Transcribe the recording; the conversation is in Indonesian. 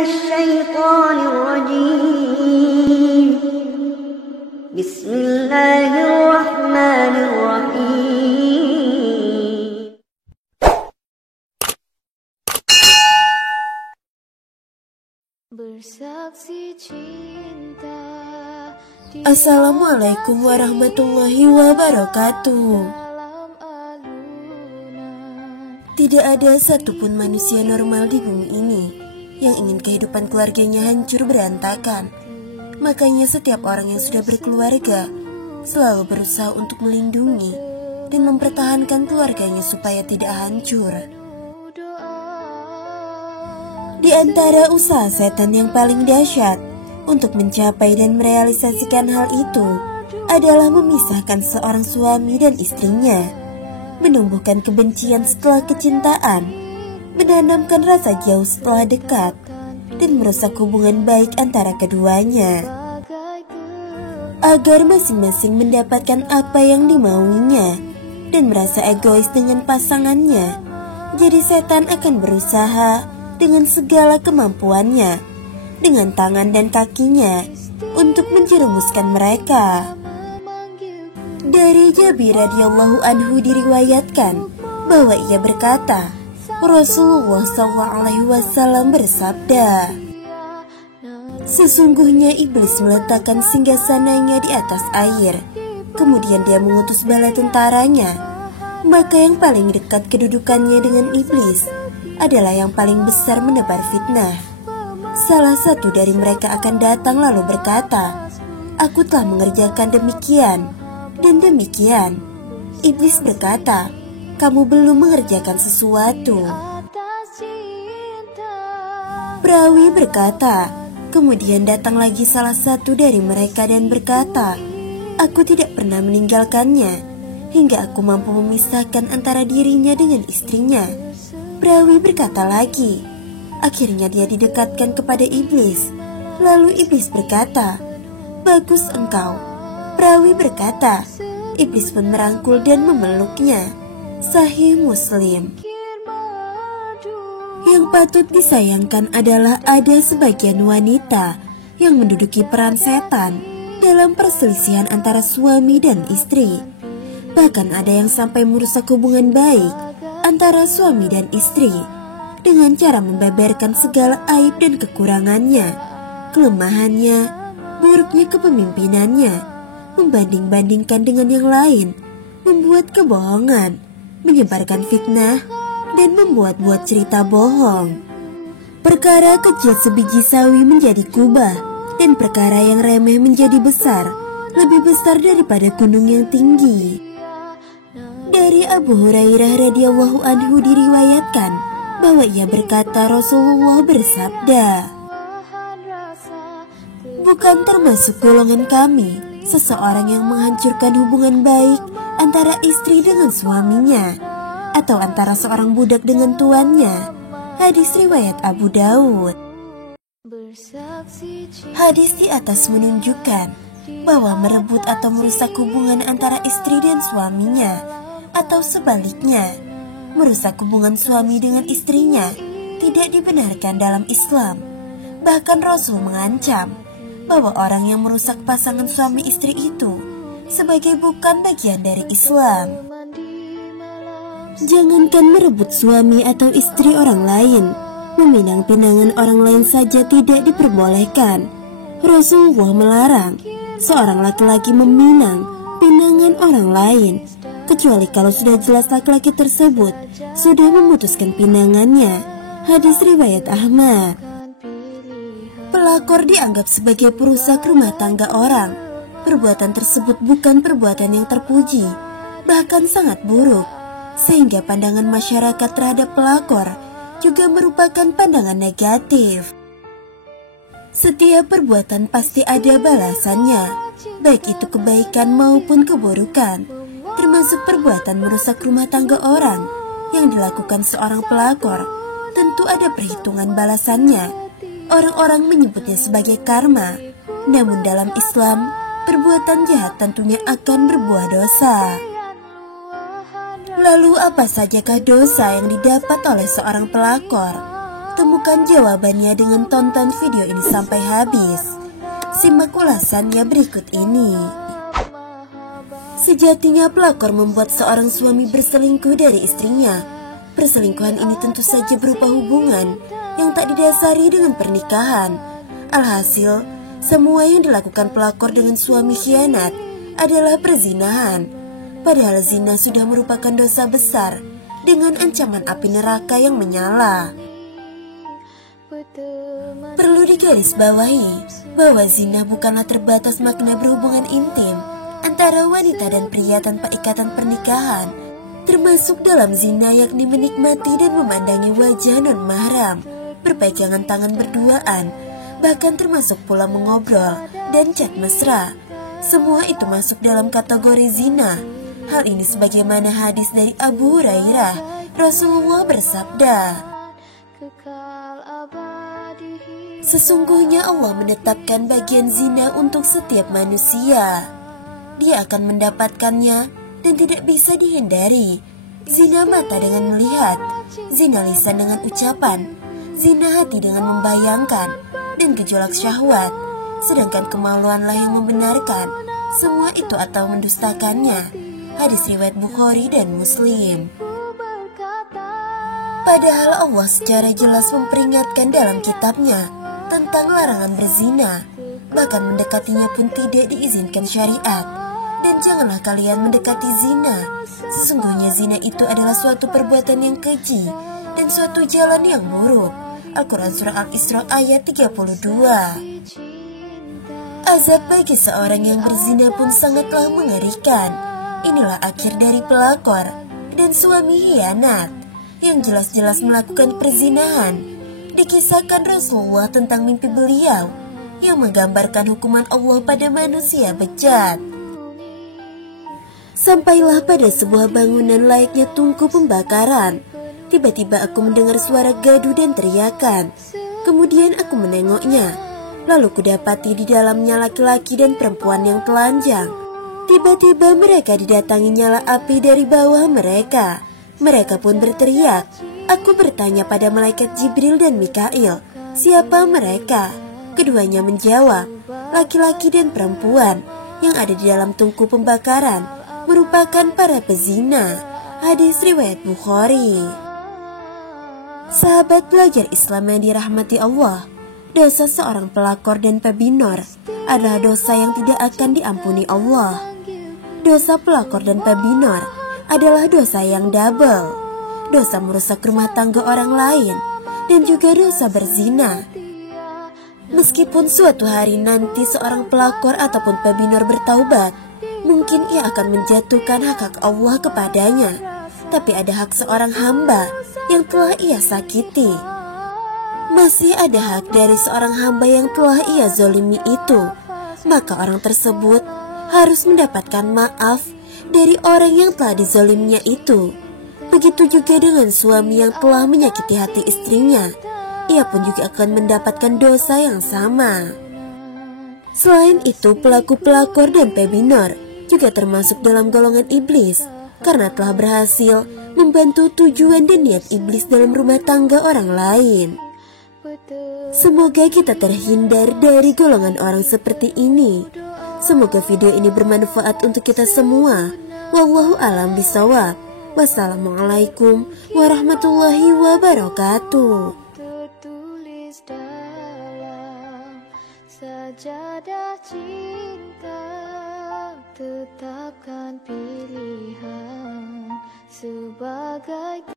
الشيطان الرجيم بسم الله الرحمن الرحيم Bersaksi cinta. Assalamualaikum warahmatullahi wabarakatuh. Tidak ada satupun manusia normal di bumi ini yang ingin kehidupan keluarganya hancur berantakan. Makanya setiap orang yang sudah berkeluarga selalu berusaha untuk melindungi dan mempertahankan keluarganya supaya tidak hancur. Di antara usaha setan yang paling dahsyat untuk mencapai dan merealisasikan hal itu adalah memisahkan seorang suami dan istrinya, menumbuhkan kebencian setelah kecintaan, menanamkan rasa jauh setelah dekat, dan merusak hubungan baik antara keduanya. Agar masing-masing mendapatkan apa yang dimauinya dan merasa egois dengan pasangannya, jadi setan akan berusaha dengan segala kemampuannya, dengan tangan dan kakinya, untuk menjerumuskan mereka. Dari Jabir radhiyallahu anhu diriwayatkan bahwa ia berkata, Rasulullah SAW bersabda, sesungguhnya iblis meletakkan singgasananya di atas air, kemudian dia mengutus bala tentaranya. Maka yang paling dekat kedudukannya dengan iblis adalah yang paling besar menebar fitnah. Salah satu dari mereka akan datang lalu berkata, aku telah mengerjakan demikian dan demikian. Iblis berkata, kamu belum mengerjakan sesuatu. Perawi berkata, kemudian datang lagi salah satu dari mereka dan berkata, aku tidak pernah meninggalkannya hingga aku mampu memisahkan antara dirinya dengan istrinya. Perawi berkata lagi, akhirnya dia didekatkan kepada iblis. Lalu iblis berkata, bagus engkau. Perawi berkata, iblis pun merangkul dan memeluknya. Sahih Muslim. Yang patut disayangkan adalah ada sebagian wanita yang menduduki peran setan dalam perselisihan antara suami dan istri. Bahkan ada yang sampai merusak hubungan baik antara suami dan istri dengan cara membeberkan segala aib dan kekurangannya, kelemahannya, buruknya kepemimpinannya, membanding-bandingkan dengan yang lain, membuat kebohongan, menyebarkan fitnah, dan membuat-buat cerita bohong. Perkara kecil sebiji sawi menjadi kubah, dan perkara yang remeh menjadi besar, lebih besar daripada gunung yang tinggi. Dari Abu Hurairah radhiyallahu anhu diriwayatkan bahwa ia berkata Rasulullah bersabda, bukan termasuk golongan kami seseorang yang menghancurkan hubungan baik antara istri dengan suaminya atau antara seorang budak dengan tuannya. Hadis riwayat Abu Daud. Hadis di atas menunjukkan bahwa merebut atau merusak hubungan antara istri dan suaminya atau sebaliknya, merusak hubungan suami dengan istrinya tidak dibenarkan dalam Islam. Bahkan Rasul mengancam bahwa orang yang merusak pasangan suami istri itu sebagai bukan bagian dari Islam. Jangankan merebut suami atau istri orang lain, meminang pinangan orang lain saja tidak diperbolehkan. Rasulullah melarang seorang laki-laki meminang pinangan orang lain, kecuali kalau sudah jelas laki-laki tersebut sudah memutuskan pinangannya. Hadis riwayat Ahmad. Pelakor dianggap sebagai perusak rumah tangga orang. Perbuatan tersebut bukan perbuatan yang terpuji, bahkan sangat buruk, sehingga pandangan masyarakat terhadap pelakor juga merupakan pandangan negatif. Setiap perbuatan pasti ada balasannya, baik itu kebaikan maupun keburukan, termasuk perbuatan merusak rumah tangga orang yang dilakukan seorang pelakor. Tentu ada perhitungan balasannya. Orang-orang menyebutnya sebagai karma, namun dalam Islam, perbuatan jahat tentunya akan berbuah dosa. Lalu apa sajakah dosa yang didapat oleh seorang pelakor? Temukan jawabannya dengan tonton video ini sampai habis. Simak ulasannya berikut ini. Sejatinya pelakor membuat seorang suami berselingkuh dari istrinya. Perselingkuhan ini tentu saja berupa hubungan yang tak didasari dengan pernikahan. Alhasil, semua yang dilakukan pelakor dengan suami khianat adalah perzinahan. Padahal zina sudah merupakan dosa besar dengan ancaman api neraka yang menyala. Perlu digarisbawahi bahwa zina bukanlah terbatas makna berhubungan intim antara wanita dan pria tanpa ikatan pernikahan, termasuk dalam zina yakni menikmati dan memandangi wajah non-mahram, berpegangan tangan berduaan, bahkan termasuk pula mengobrol dan chat mesra. Semua itu masuk dalam kategori zina. Hal ini sebagaimana hadis dari Abu Hurairah, Rasulullah bersabda, sesungguhnya Allah menetapkan bagian zina untuk setiap manusia. Dia akan mendapatkannya dan tidak bisa dihindari. Zina mata dengan melihat, zina lisan dengan ucapan, zina hati dengan membayangkan, dan gejolak syahwat. Sedangkan kemaluanlah yang membenarkan semua itu atau mendustakannya. Hadis riwayat Bukhari dan Muslim. Padahal Allah secara jelas memperingatkan dalam kitabnya tentang larangan berzina. Bahkan mendekatinya pun tidak diizinkan syariat. Dan janganlah kalian mendekati zina. Sesungguhnya zina itu adalah suatu perbuatan yang keji dan suatu jalan yang buruk. Al-Quran Surah Al-Isra ayat 32. Azab bagi seorang yang berzina pun sangatlah mengerikan. Inilah akhir dari pelakor dan suami khianat yang jelas-jelas melakukan perzinahan. Dikisahkan Rasulullah tentang mimpi beliau yang menggambarkan hukuman Allah pada manusia bejat. Sampailah pada sebuah bangunan layaknya tungku pembakaran. Tiba-tiba aku mendengar suara gaduh dan teriakan. Kemudian aku menengoknya. Lalu kudapati di dalamnya laki-laki dan perempuan yang telanjang. Tiba-tiba mereka didatangi nyala api dari bawah mereka. Mereka pun berteriak. Aku bertanya pada malaikat Jibril dan Mikail, siapa mereka? Keduanya menjawab, laki-laki dan perempuan yang ada di dalam tungku pembakaran merupakan para pezina. Hadis riwayat Bukhari. Sahabat belajar Islam yang dirahmati Allah, dosa seorang pelakor dan pebinor adalah dosa yang tidak akan diampuni Allah. Dosa pelakor dan pebinor adalah dosa yang double. Dosa merusak rumah tangga orang lain dan juga dosa berzina. Meskipun suatu hari nanti seorang pelakor ataupun pebinor bertaubat, mungkin ia akan menjatuhkan hak Allah kepadanya, tapi ada hak seorang hamba yang telah ia sakiti. Masih ada hak dari seorang hamba yang telah ia zolimi itu, maka orang tersebut harus mendapatkan maaf dari orang yang telah dizoliminya itu. Begitu juga dengan suami yang telah menyakiti hati istrinya, ia pun juga akan mendapatkan dosa yang sama. Selain itu, pelaku pelakor dan pebinor juga termasuk dalam golongan iblis karena telah berhasil membantu tujuan dan niat iblis dalam rumah tangga orang lain. Semoga kita terhindar dari golongan orang seperti ini. Semoga video ini bermanfaat untuk kita semua. Wallahu a'lam bishawab. Wassalamualaikum warahmatullahi wabarakatuh. Tertulis dalam sajadah cinta, tetapkan pilihan sebagai